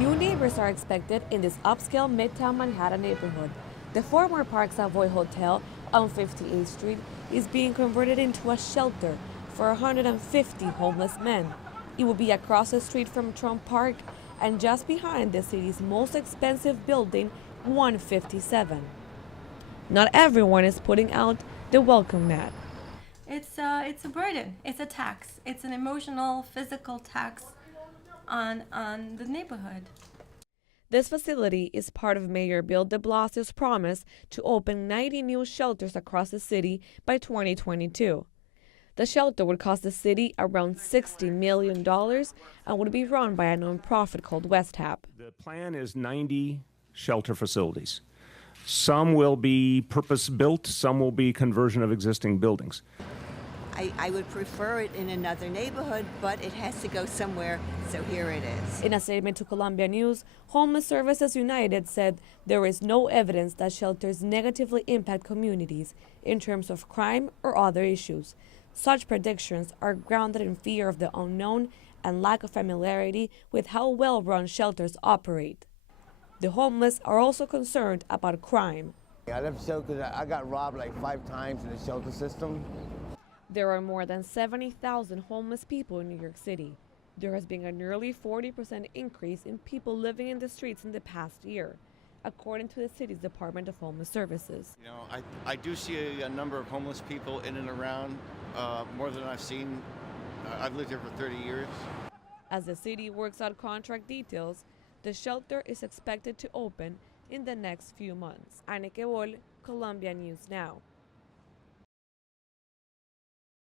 New neighbors are expected in this upscale Midtown Manhattan neighborhood. The former Park Savoy Hotel on 58th Street is being converted into a shelter for 150 homeless men. It will be across the street from Trump Park and just behind the city's most expensive building, 157. Not everyone is putting out the welcome mat. It's a burden. It's a tax. It's an emotional, physical tax on the neighborhood. This facility is part of Mayor Bill de Blasio's promise to open 90 new shelters across the city by 2022. The shelter would cost the city around $60 million and would be run by a nonprofit called WestHap. The plan is 90 shelter facilities. Some will be purpose-built, some will be conversion of existing buildings. I would prefer it in another neighborhood, but it has to go somewhere, so here it is. In a statement to Columbia News, Homeless Services United said there is no evidence that shelters negatively impact communities in terms of crime or other issues. Such predictions are grounded in fear of the unknown and lack of familiarity with how well-run shelters operate. The homeless are also concerned about crime. I left the shelter because I got robbed like 5 times in the shelter system. There are more than 70,000 homeless people in New York City. There has been a nearly 40% increase in people living in the streets in the past year, according to the city's Department of Homeless Services. You know, I do see a number of homeless people in and around, more than I've seen. I've lived here for 30 years. As the city works out contract details, the shelter is expected to open in the next few months. Anneke Boll, Columbia News Now.